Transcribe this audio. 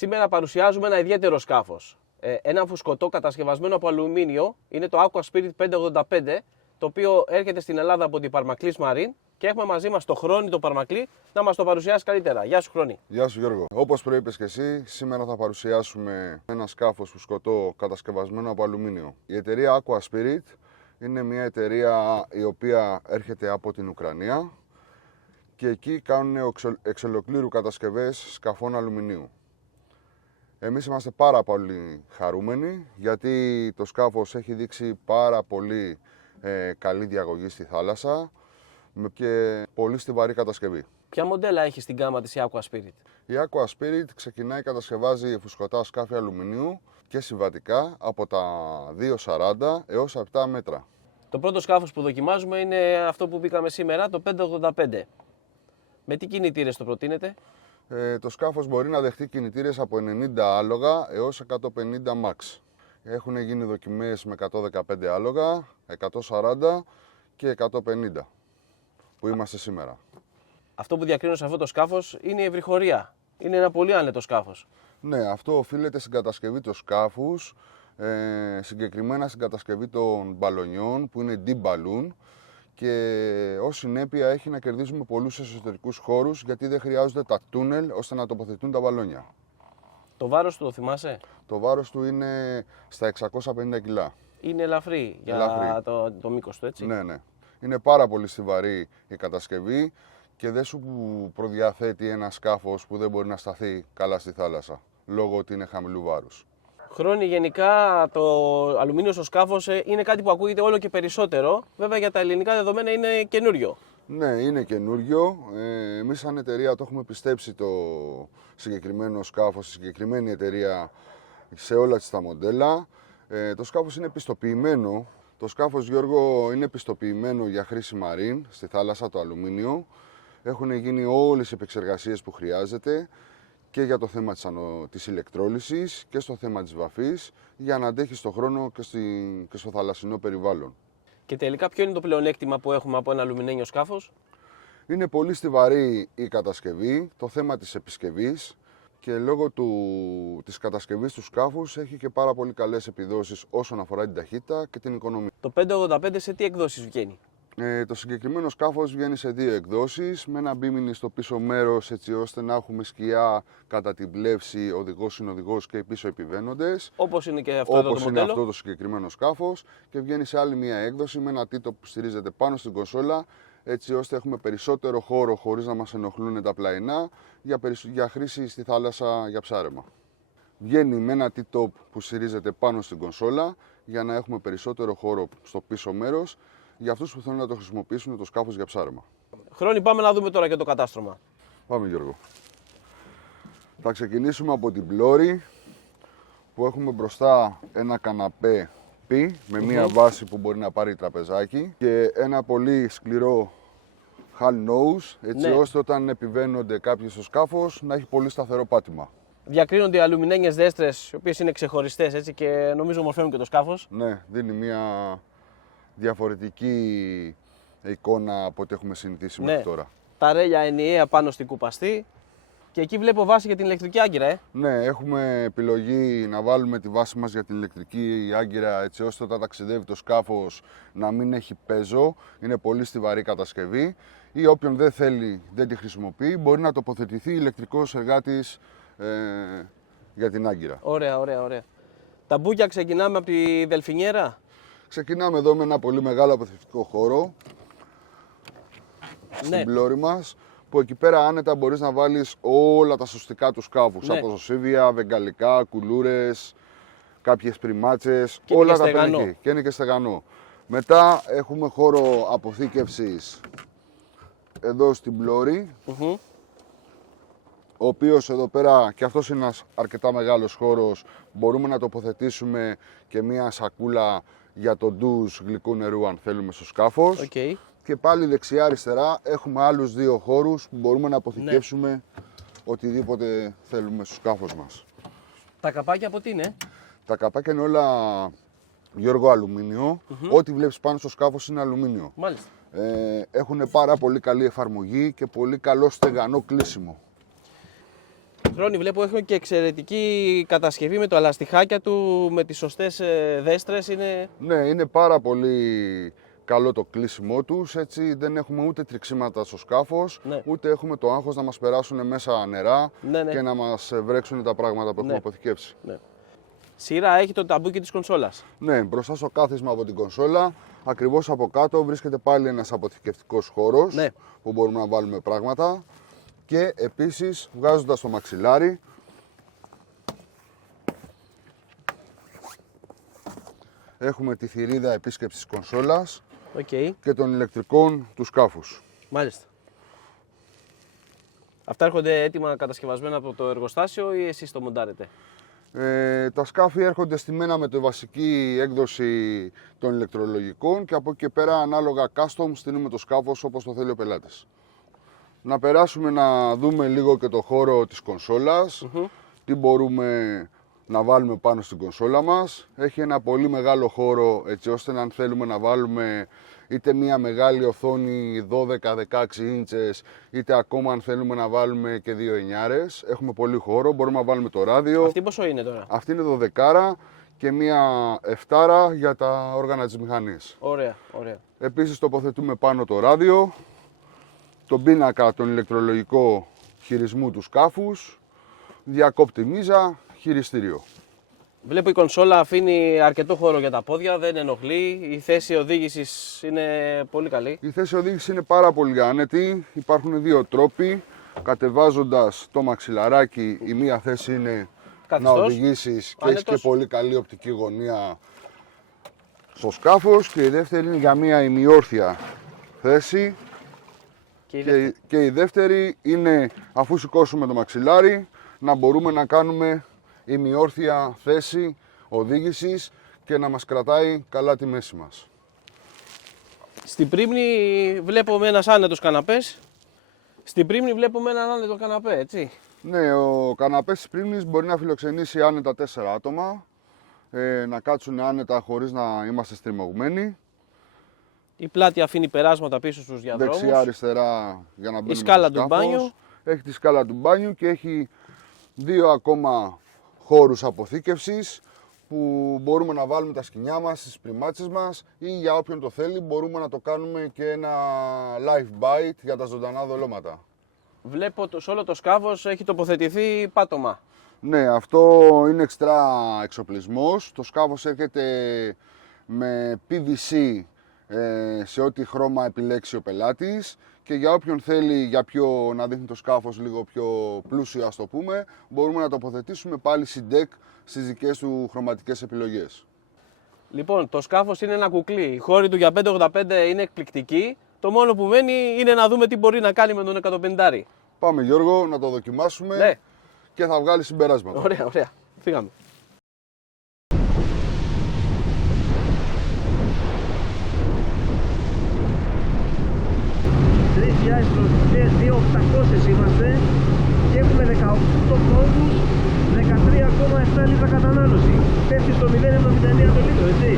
Σήμερα παρουσιάζουμε ένα ιδιαίτερο σκάφος. Ένα φουσκωτό κατασκευασμένο από αλουμίνιο. Είναι το Aqua Spirit 585, το οποίο έρχεται στην Ελλάδα από την Παρμακλής Marine και έχουμε μαζί μας το Χρόνη το Παρμακλή να μας το παρουσιάσει καλύτερα. Γεια σου Χρόνη. Γεια σου Γιώργο. Όπως προείπες και εσύ, σήμερα θα παρουσιάσουμε ένα σκάφος φουσκωτό κατασκευασμένο από αλουμίνιο. Η εταιρεία Aqua Spirit είναι μια εταιρεία η οποία έρχεται από την Ουκρανία και εκεί κάνουν εξ ολοκλήρου κατασκευές σκαφών αλουμινίου. Εμείς είμαστε πάρα πολύ χαρούμενοι γιατί το σκάφος έχει δείξει πάρα πολύ καλή διαγωγή στη θάλασσα και πολύ στιβαρή κατασκευή. Ποια μοντέλα έχει στην γάμα της η Aqua Spirit? Η Aqua Spirit ξεκινάει κατασκευάζει φουσκωτά σκάφη αλουμινίου και συμβατικά από τα 2,40 έως 7 μέτρα. Το πρώτο σκάφος που δοκιμάζουμε είναι αυτό που μπήκαμε σήμερα, το 585. Με τι κινητήρες το προτείνετε? Το σκάφος μπορεί να δεχτεί κινητήρες από 90 άλογα έως 150 max. Έχουν γίνει δοκιμές με 115 άλογα, 140 και 150 που είμαστε σήμερα. Αυτό που διακρίνω σε αυτό το σκάφος είναι η ευρυχωρία. Είναι ένα πολύ άνετο σκάφος. Ναι, αυτό οφείλεται στην κατασκευή του σκάφους, συγκεκριμένα στην κατασκευή των μπαλονιών που είναι deep balloon και ως συνέπεια έχει να κερδίσουμε πολλούς εσωτερικούς χώρους γιατί δεν χρειάζονται τα τούνελ ώστε να τοποθετούν τα μπαλόνια. Το βάρος του το θυμάσαι? Το βάρος του είναι στα 650 κιλά. Είναι ελαφρύ για το μήκος του, έτσι? Ναι, ναι. Είναι πάρα πολύ στιβαρή η κατασκευή και δεν σου προδιαθέτει ένα σκάφος που δεν μπορεί να σταθεί καλά στη θάλασσα λόγω ότι είναι χαμηλού βάρους. Χρόνη, γενικά το αλουμίνιο στο σκάφος είναι κάτι που ακούγεται όλο και περισσότερο. Βέβαια για τα ελληνικά δεδομένα είναι καινούριο. Ναι, είναι καινούριο. Εμείς σαν εταιρεία το έχουμε πιστέψει το συγκεκριμένο σκάφος, η συγκεκριμένη εταιρεία σε όλα τα μοντέλα. Το σκάφος είναι πιστοποιημένο. Το σκάφος, Γιώργο, είναι πιστοποιημένο για χρήση marine στη θάλασσα, το αλουμίνιο. Έχουν γίνει όλες οι επεξεργασίες που χρειάζεται και για το θέμα της ηλεκτρόλυσης και στο θέμα της βαφής για να αντέχει στο χρόνο και στο θαλασσινό περιβάλλον. Και τελικά ποιο είναι το πλεονέκτημα που έχουμε από ένα αλουμινένιο σκάφος? Είναι πολύ στιβαρή η κατασκευή, το θέμα της επισκευής και λόγω της κατασκευής του σκάφους έχει και πάρα πολύ καλές επιδόσεις όσον αφορά την ταχύτητα και την οικονομία. Το 585 σε τι εκδόσεις βγαίνει? Το συγκεκριμένο σκάφος βγαίνει σε δύο εκδόσεις, με ένα μπίμινι στο πίσω μέρος έτσι ώστε να έχουμε σκιά κατά την πλεύση, οδηγός, συνοδηγός και πίσω επιβαίνοντες. Όπως είναι και αυτό το μοντέλο. Όπως είναι αυτό το συγκεκριμένο σκάφος και βγαίνει σε άλλη μια έκδοση με ένα τίτο που στηρίζεται πάνω στην κονσόλα έτσι ώστε έχουμε περισσότερο χώρο χωρίς να μας ενοχλούν τα πλαϊνά για χρήση στη θάλασσα για ψάρεμα. Βγαίνει με ένα T-top που στηρίζεται πάνω στην κονσόλα για να έχουμε περισσότερο χώρο στο πίσω μέρος για αυτούς που θέλουν να το χρησιμοποιήσουν το σκάφος για ψάρεμα. Χρόνη, πάμε να δούμε τώρα και το κατάστρωμα. Πάμε Γιώργο. Θα ξεκινήσουμε από την πλώρη που έχουμε μπροστά ένα καναπέ πι με μία βάση που μπορεί να πάρει τραπεζάκι και ένα πολύ σκληρό hull nose έτσι ώστε όταν επιβαίνονται κάποιοι στο σκάφος να έχει πολύ σταθερό πάτημα. Διακρίνονται οι αλουμινένιες δέστρες, οι οποίες είναι ξεχωριστές έτσι και νομίζω μορφαίνουν και το σκάφος. Ναι, δίνει μία διαφορετική εικόνα από ό,τι έχουμε συνηθίσει μέχρι τώρα. Τα ρέλια ενιαία πάνω στην κουπαστή και εκεί βλέπω βάση για την ηλεκτρική άγκυρα. Ναι, έχουμε επιλογή να βάλουμε τη βάση μας για την ηλεκτρική άγκυρα έτσι ώστε όταν ταξιδεύει το σκάφος να μην έχει πέζο, είναι πολύ στιβαρή κατασκευή ή όποιον δεν θέλει, δεν τη χρησιμοποιεί, μπορεί να τοποθετηθεί ηλεκτρικός εργάτης για την άγκυρα. Ωραία, ωραία, ωραία. Τα μπούκια ξεκινάμε από τη Δελφινιέρα. Ξεκινάμε εδώ με ένα πολύ μεγάλο αποθηκευτικό χώρο στην πλώρη μας που εκεί πέρα άνετα μπορείς να βάλεις όλα τα σωστικά του σκάφους από σωσίβια, βεγγαλικά, κουλούρες, κάποιες πριμάτσες, και όλα τα περίπου. Και είναι και στεγανό. Μετά έχουμε χώρο αποθήκευσης εδώ στην πλώρη, ο οποίος εδώ πέρα και αυτός είναι ένας αρκετά μεγάλος χώρος, μπορούμε να τοποθετήσουμε και μία σακούλα για το ντουζ γλυκού νερού αν θέλουμε στο σκάφος. Και πάλι δεξιά-αριστερά έχουμε άλλους δύο χώρους που μπορούμε να αποθηκεύσουμε οτιδήποτε θέλουμε στο σκάφος μας. Τα καπάκια από τι είναι? Τα καπάκια είναι όλα, Γιώργο, αλουμίνιο. Ό,τι βλέπεις πάνω στο σκάφος είναι αλουμίνιο. Μάλιστα. Έχουν πάρα πολύ καλή εφαρμογή και πολύ καλό στεγανό κλείσιμο. σύγχρονη. Βλέπω έχουν και εξαιρετική κατασκευή με τα λαστιχάκια του, με τις σωστές δέστρες. Ναι, είναι πάρα πολύ καλό το κλείσιμό τους, έτσι δεν έχουμε ούτε τριξίματα στο σκάφος, Ναι. ούτε έχουμε το άγχος να μας περάσουν μέσα νερά Ναι, ναι. και να μας βρέξουν τα πράγματα που έχουμε αποθηκεύσει. Ναι. Σειρά έχει το ταμπούκι της κονσόλας. Ναι, μπροστά στο κάθισμα από την κονσόλα, ακριβώς από κάτω βρίσκεται πάλι ένας αποθηκευτικός χώρος, Ναι. που μπορούμε να βάλουμε πράγματα και επίσης βγάζοντας το μαξιλάρι έχουμε τη θηρίδα επίσκεψης κονσόλας Okay. και των ηλεκτρικών του σκάφους. Μάλιστα. Αυτά έρχονται έτοιμα κατασκευασμένα από το εργοστάσιο ή εσείς το μοντάρετε? Τα σκάφη έρχονται στημένα με τη βασική έκδοση των ηλεκτρολογικών και από εκεί και πέρα ανάλογα custom στείλουμε το σκάφος όπως το θέλει ο πελάτης. Να περάσουμε να δούμε λίγο και το χώρο της κονσόλας, τι μπορούμε να βάλουμε πάνω στην κονσόλα μας. Έχει ένα πολύ μεγάλο χώρο έτσι ώστε να αν θέλουμε να βάλουμε είτε μια μεγάλη οθόνη 12-16 ίντσες, είτε ακόμα αν θέλουμε να βάλουμε και 2 εννιάρες. Έχουμε πολύ χώρο, μπορούμε να βάλουμε το ράδιο. Αυτή πόσο είναι τώρα? Αυτή είναι 12 και μια 7 για τα όργανα της μηχανής. Ωραία, ωραία. Επίσης τοποθετούμε πάνω το ράδιο, τον πίνακα, τον ηλεκτρολογικό χειρισμού του σκάφους, διακόπτη μίζα, χειριστήριο. Βλέπω η κονσόλα αφήνει αρκετό χώρο για τα πόδια, δεν ενοχλεί. Η θέση οδήγησης είναι πολύ καλή. Η θέση οδήγησης είναι πάρα πολύ άνετη. Υπάρχουν δύο τρόποι. Κατεβάζοντας το μαξιλαράκι, η μία θέση είναι Καθιστός. να οδηγήσεις και Άνετος. έχει και πολύ καλή οπτική γωνία στο σκάφος. Και η δεύτερη είναι για μία ημιόρθια θέση. Και η δεύτερη είναι αφού σηκώσουμε το μαξιλάρι να μπορούμε να κάνουμε ημιόρθια θέση οδήγησης και να μας κρατάει καλά τη μέση μας. Στην πρίμνη βλέπουμε ένας άνετος καναπές. Στην πρίμνη βλέπουμε έναν άνετο καναπέ, έτσι. Ναι, ο καναπές της πρίμνης μπορεί να φιλοξενήσει άνετα 4 άτομα, να κάτσουν άνετα χωρίς να είμαστε στριμωγμένοι. Η πλάτη αφήνει περάσματα πίσω στους διαδρόμους. Δεξιά-αριστερά για να μπει. Η σκάλα του μπάνιου. Έχει τη σκάλα του μπάνιου και έχει 2 ακόμα χώρους αποθήκευσης που μπορούμε να βάλουμε τα σκοινιά μας, τις πριμάτσες μας ή για όποιον το θέλει μπορούμε να το κάνουμε και ένα live bite για τα ζωντανά δολώματα. Βλέπω σε όλο το σκάφος έχει τοποθετηθεί πάτωμα. Ναι, αυτό είναι εξτρά εξοπλισμός. Το σκάφος έρχεται με PVC σε ό,τι χρώμα επιλέξει ο πελάτης και για όποιον θέλει να δείχνει το σκάφος λίγο πιο πλούσιο, ας το πούμε, μπορούμε να τοποθετήσουμε πάλι συντεκ στις δικές του χρωματικές επιλογές. Λοιπόν, το σκάφος είναι ένα κουκλί. Η χώρη του για 585 είναι εκπληκτική. Το μόνο που μένει είναι να δούμε τι μπορεί να κάνει με τον 150. Πάμε Γιώργο να το δοκιμάσουμε Ναι. και θα βγάλει συμπεράσματα. Ωραία, ωραία. Φύγαμε. 2.800 είμαστε και έχουμε 18 πόντους, 13,7 λίτρα κατανάλωση. Πέφτει στο 0,79 το λίτρο, έτσι.